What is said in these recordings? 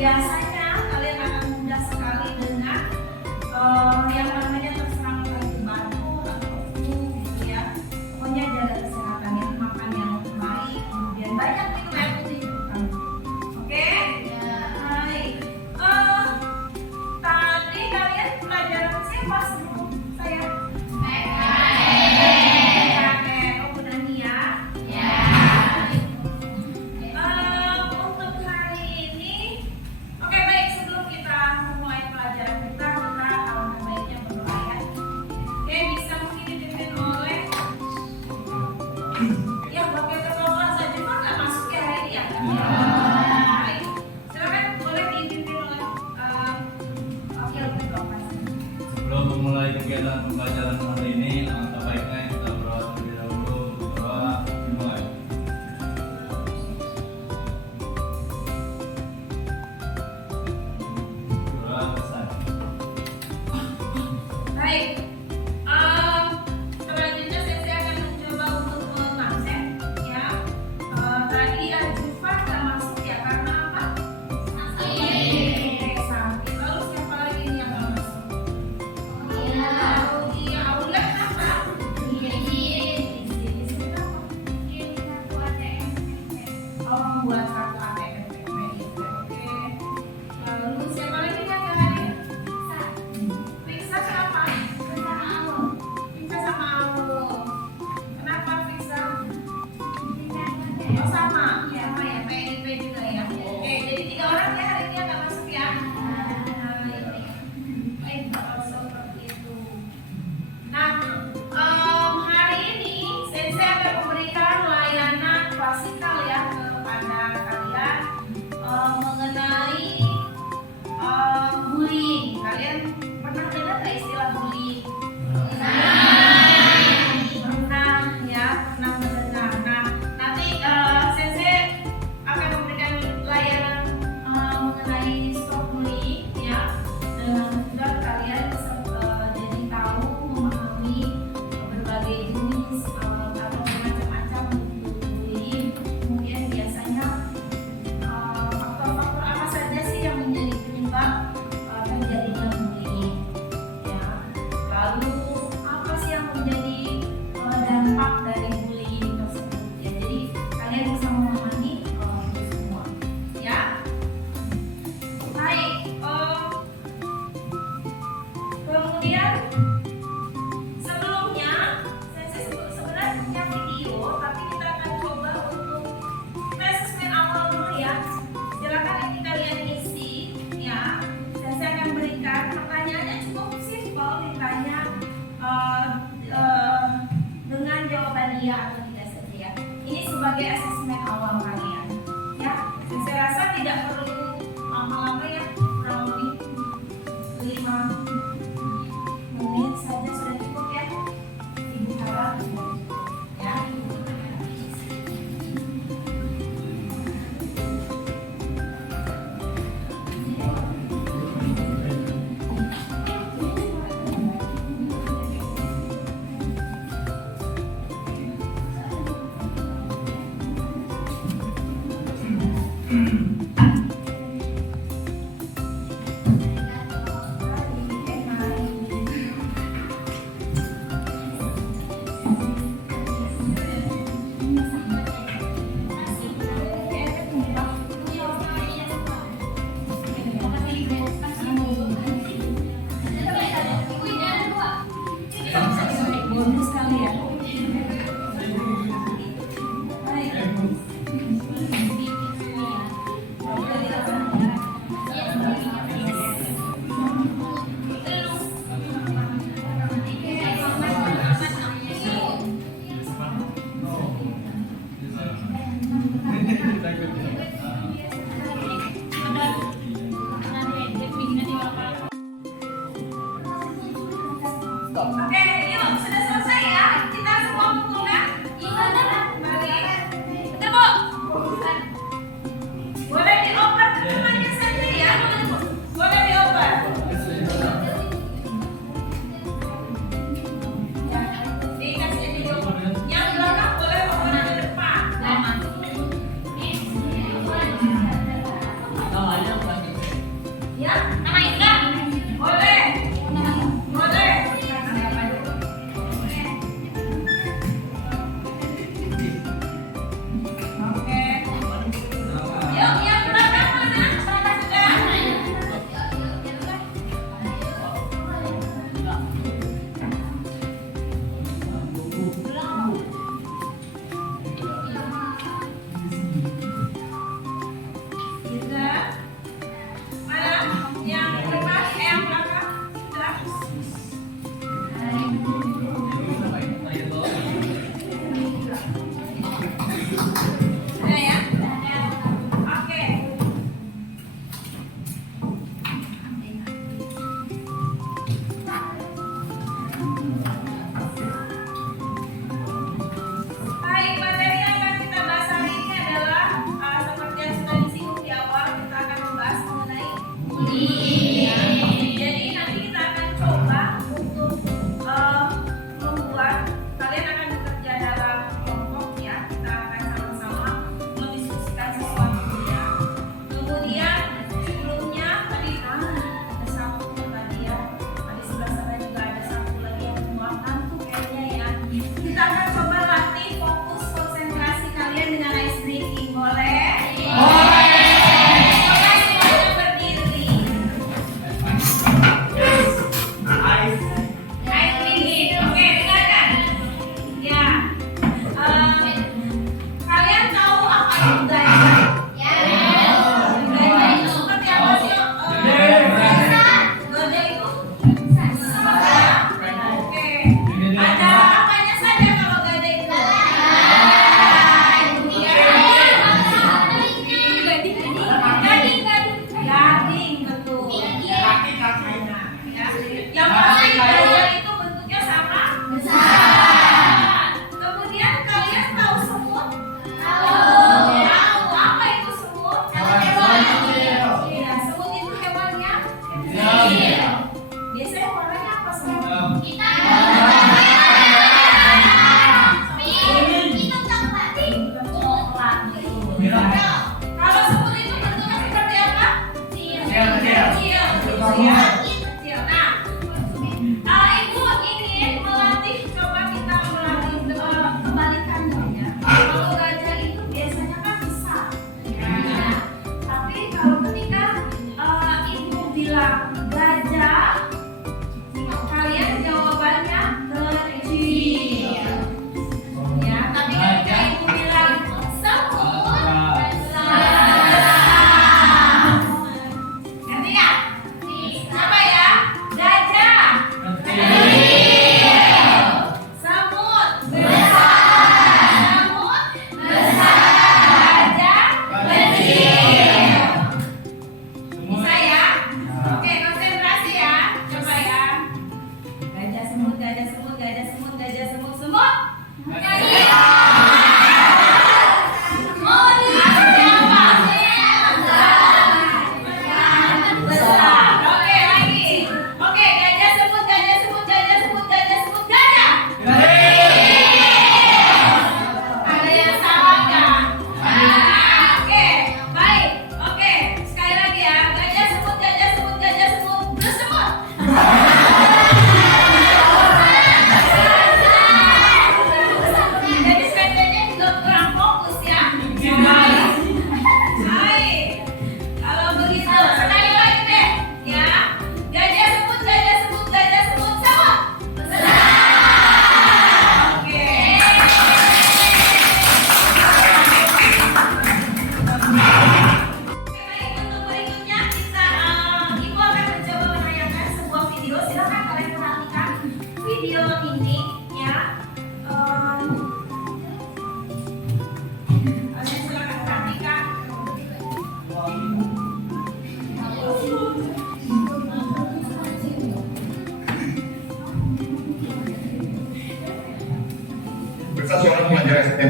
biasanya kalian akan mudah sekali dengan yang namanya terserang oleh batuk atau flu gitu ya. Pokoknya jaga kesehatan ya, makan yang baik, kemudian banyak minum air putih juga. Oke? Baik. Tadi kalian pelajaran siapa sebelum saya? Oh, udah nih ya. Untuk hari ini, oke baik, sebelum kita memulai pelajaran kita alangkah baiknya berdoa ya. Oke, bisa mungkin dipimpin oleh ya wakil ketua kelas saja Pak nggak masuk ya hari ini ya? Baik, silakan boleh dipimpin oleh wakil ketua kelas. Sebelum memulai kegiatan pembelajaran hari ini, alangkah baiknya kita berdoa terlebih dahulu. Berdoa dimulai. Berdoa besar. Baik, selanjutnya saya akan mencoba untuk mengaksen ya. Tadi Ajufa nggak masuk ya karena apa? Sakit. Lalu siapa lagi nih yang nggak masuk? Iya, Aulia kenapa? Di sini kenapa? Oh, membuat kartu ATM. Oke. Lalu siapa lagi yang nggak hadir? Fiksa siapa? Fiksa sama Aul. Kenapa Fiksa? Oh sama ya, PNP juga ya. Oke, jadi 3 orang ya hari ini yang nggak masuk ya. Baik, kalau seperti itu. Nah, hari ini Sensei akan memberikan layanan klasikal ya kepada kalian mengenai bullying. Kalian pernah dengar nggak istilah bullying? Pernah ya, pernah mendengar. Nah, nanti Sensei akan memberikan layanan mengenai stop bullying ya, dengan juga kalian bisa jadi tahu memahami berbagai jenis atau macam-macam bullying. Kemudian biasanya faktor-faktor apa saja sih yang menjadi penyebab terjadinya bullying ya. Lalu apa sih yang menjadi dampak dari bullying tersebut ya. Jadi kalian bisa memahami itu semua ya. Baik, kemudian sebelumnya saya sebenarnya punya video, tapi kita akan coba untuk assessment awal dulu ya. Silakan ini kalian isi ya. Saya akan berikan pertanyaannya cukup simpel, ditanya dengan jawaban iya atau tidak saja ya. Ini sebagai assessment awal kalian ya. Saya rasa tidak perlu lama-lama ya, kurang lebih 5 menit saja sudah cukup ya. Ibu harap sudah cukup ya. Bonus kali ya. Baik.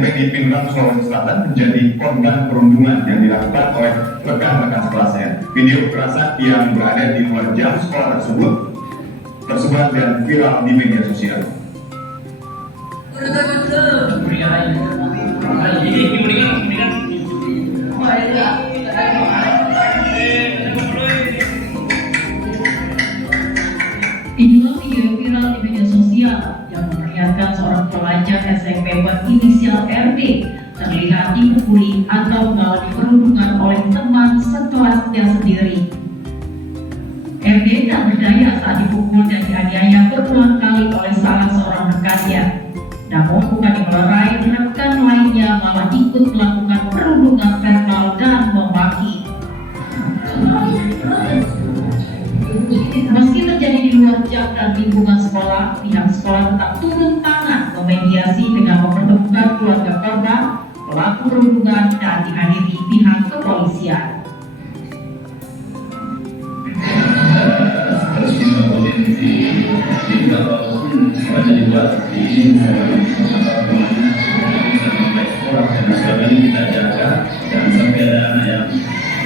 SMP di Pindrang, Sulawesi Selatan menjadi korban perundungan yang dilakukan oleh rekan-rekan sekelasnya. Video kekerasan yang berada di luar jam sekolah tersebut tersebar dan viral di media sosial. Inilah video yang viral di media sosial yang memperlihatkan seorang pelajar SMP berinisial RD terlihat dipukuli atau mengalami perundungan oleh teman sekelasnya sendiri. RD tak berdaya saat dipukul dan dianiaya berulang kali oleh salah seorang rekannya. Namun bukan dimelerai, rekan lainnya malah ikut melakukan perundungan verbal dan memaki. Meski terjadi di luar jam dan lingkungan sekolah, pihak sekolah tetap turun tangan memediasi dengan mempertemukan keluarga korban, pelaku perundungan dan dihadiri pihak kepolisian. Kita jaga jangan sampai ada anak yang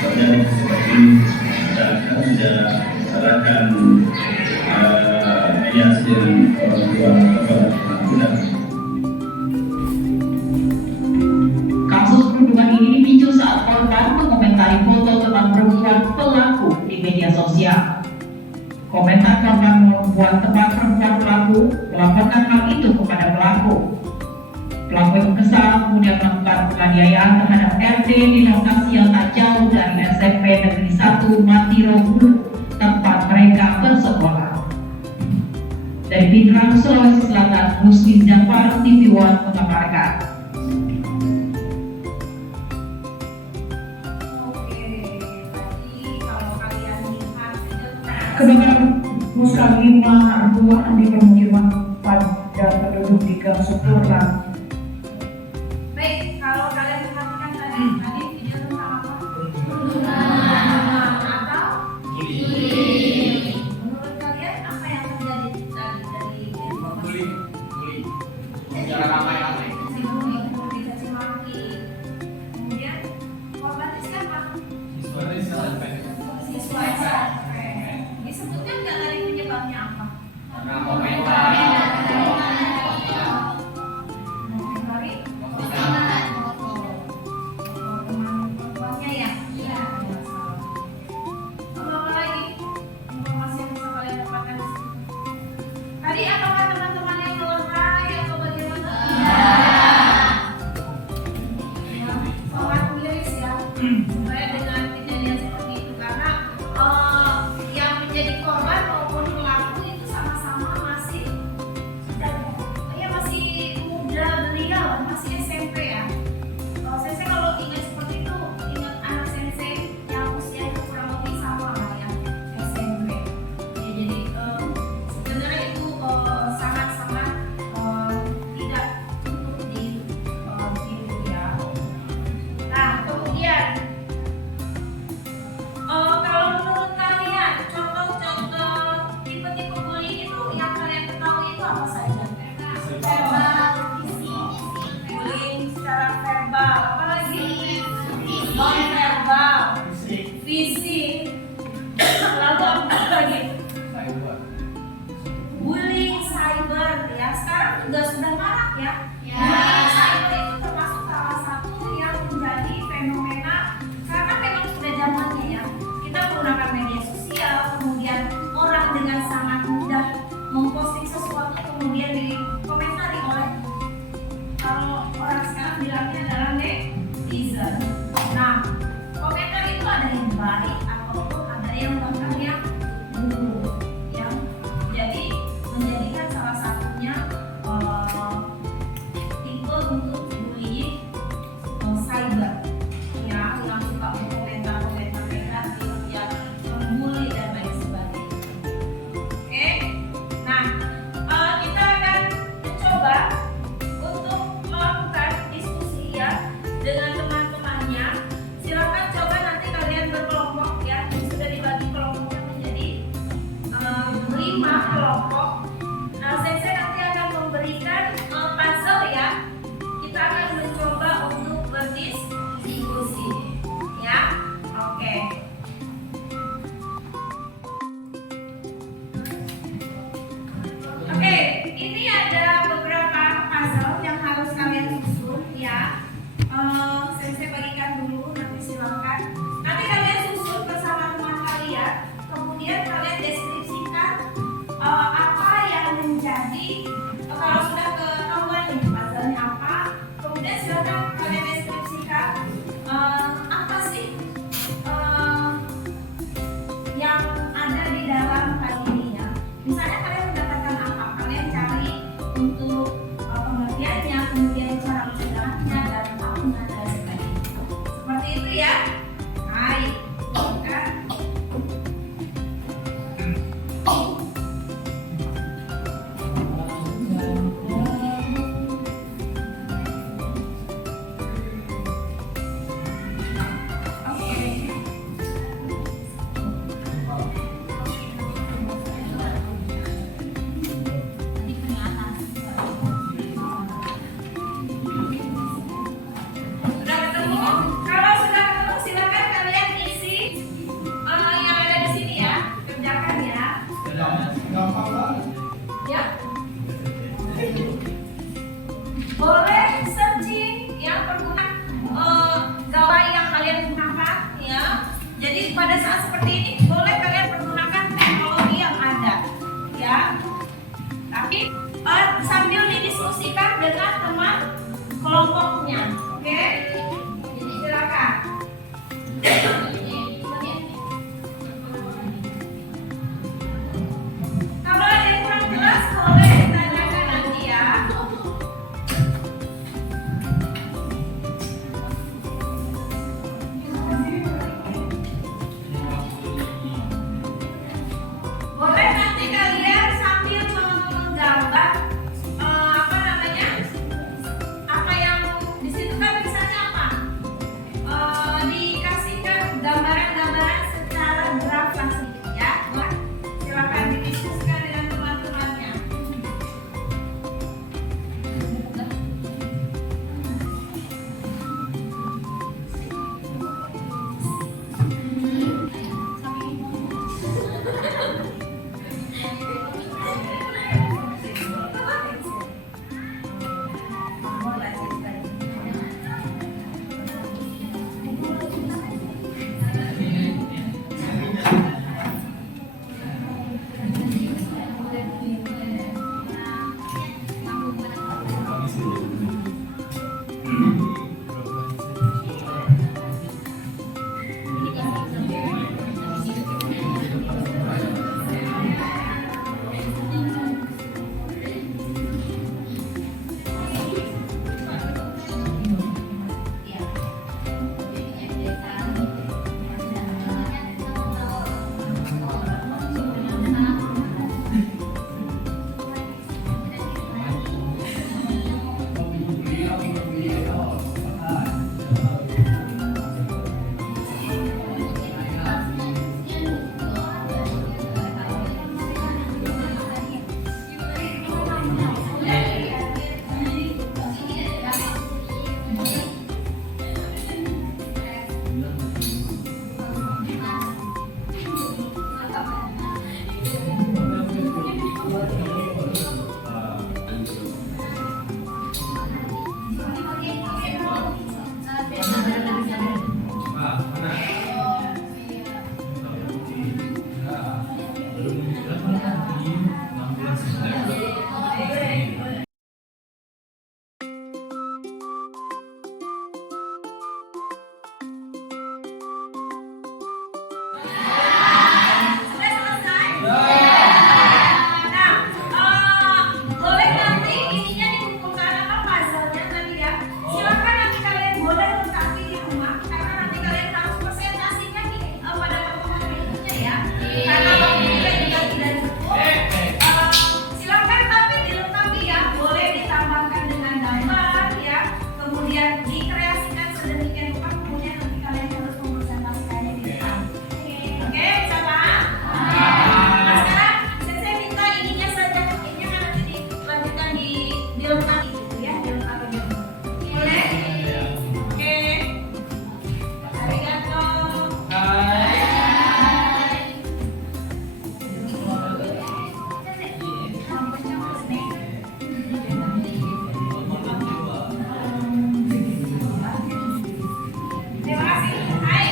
terjadi seperti dan sudah sarankan mediasi dengan orang tua kepada Kasus perundungan ini dipicu saat korban mengomentari foto teman perempuan pelaku di media sosial. Komentar korban membuat teman perempuan pelaku melaporkan hal itu kepada pelaku. Pelaku yang kesal kemudian melakukan penganiayaan terhadap RD di lokasi yang tak jauh dari SMP Negeri 1 Matiro Hulu, tempat mereka bersekolah. Dari Pindrang, Sulawesi Selatan, Muslim Jafar, TV One mengabarkan. Kebakaran Muslimah rumah di permukiman pada penduduk di Gang Syukurlan. Baik, kalau kalian perhatikan tadi video tentang apa? Atau menurut kalian apa yang terjadi tadi dari informasi? Cara ramai-ramai. Dikasih maki. Kemudian korbannya siapa? Siswa SMP. Disebutkan nggak dari penyebabnya apa? Karena komentar. Perempuannya ya? Iya. Lalu apa lagi informasi yang bisa kalian dapatkan di sini? Tadi apakah teman-teman yang melerai atau bagaimana? Ya, sangat miris ya. Supaya dengan kejadian seperti itu karena yang menjadi korban maupun pelaku itu sama-sama masih muda belia lah, masih SMP ya. Sensei kalau ingat seperti itu ingat anak sensei yang usianya kurang lebih sama lah ya, SMP. Ya, jadi sebenarnya itu sangat-sangat tidak untuk ditiru ya. Nah kemudian kalau menurut kalian contoh-contoh tipe-tipe bullying itu yang kalian ketahui itu apa saja? Verbal, bullying secara verbal, apalagi non verbal, fisik, lalu apa lagi? Bullying cyber ya, sekarang juga sudah marak ya. Bullying cyber itu termasuk salah satu yang menjadi fenomena karena memang sudah zamannya ya. Kita menggunakan media sosial, kemudian orang dengan sangat mudah memposting sesuatu kemudian dikomentari oleh kalau orang sekarang bilangnya adalah netizen. Nah, komentar itu ada yang baik ataupun ada yang bahkan yang buruk, yang jadi menjadikan salah satunya tipe untuk bullying cyber ya, yang suka berkomentar-komentar negatif, yang membuli dan lain sebagainya. Oke, nah kita akan mencoba untuk melakukan diskusi ya dengan teman-temannya. Silakan coba nanti kalian berkelompok Jadi pada saat seperti ini boleh kalian pergunakan teknologi yang ada, ya. Tapi sambil didiskusikan dengan teman kelompoknya, oke? Silakan. Kalau ada yang kurang jelas boleh ditanyakan nanti ya. Boleh nanti kalian sambil menggambar apa namanya? Apa yang di situ kan misalnya apa? Dikasihkan gambaran-gambaran secara grafis ya. Silakan didiskusikan dengan teman-temannya. Boleh nanti ininya dikumpulkan apa puzzle-nya tadi ya. Silakan nanti kalian boleh lengkapi di rumah karena nanti kalian harus presentasinya pada pertemuan berikutnya ya. Karena waktunya juga tidak cukup. Silakan tapi dilengkapi ya. Boleh ditambahkan dengan gambar ya. Kemudian dikreasikan sedemikian rupa kemudian nanti kalian harus mempresentasikannya di depan. Oke, bisa paham? Nah, sekarang saya minta ininya saja, ininya kan nanti dilanjutkan dilengkapi gitu ya, dilengkapi gitu. Boleh? Oke. Arigato. Terima kasih. Hai.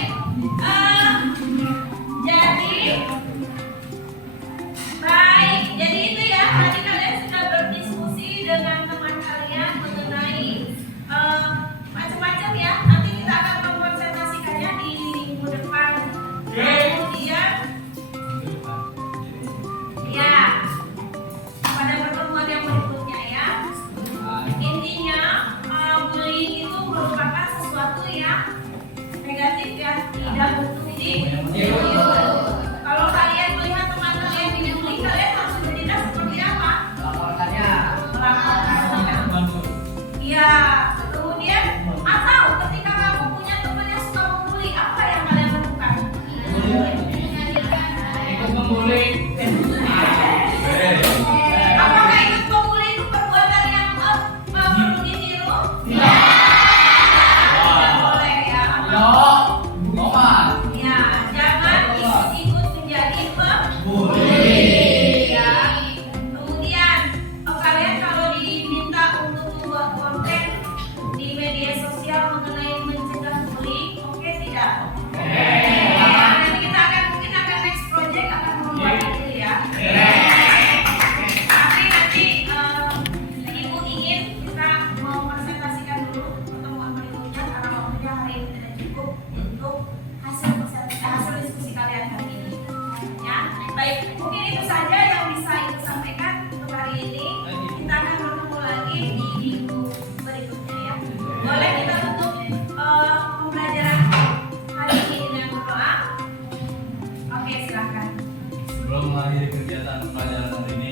Jadi itu ya, tadi kalian sudah berdiskusi dengan teman kalian mengenai macam-macam ya. Nanti kita akan mempresentasikannya di minggu depan. Kemudian, ya, pada pertemuan yang berikutnya ya. Intinya, bullying itu merupakan sesuatu yang negatif ya, tidak produktif. Kalau kalian melihat teman kalian dibully, kalian harus bertindak seperti apa? Melaporkannya. Iya. Kemudian atau ketika kamu punya teman yang suka membuli, apa yang kalian lakukan? Ikut membuli. Apakah ikut membuli itu perbuatan yang perlu ditiru? Tidak. Tidak boleh ya. Ya, jangan ikut menjadi pembuli. Ya. Kemudian kalian kalau diminta untuk membuat konten di media sosial mengenai mencegah bullying, oke tidak? Oke. Sebelum mengakhiri kegiatan pembelajaran hari ini,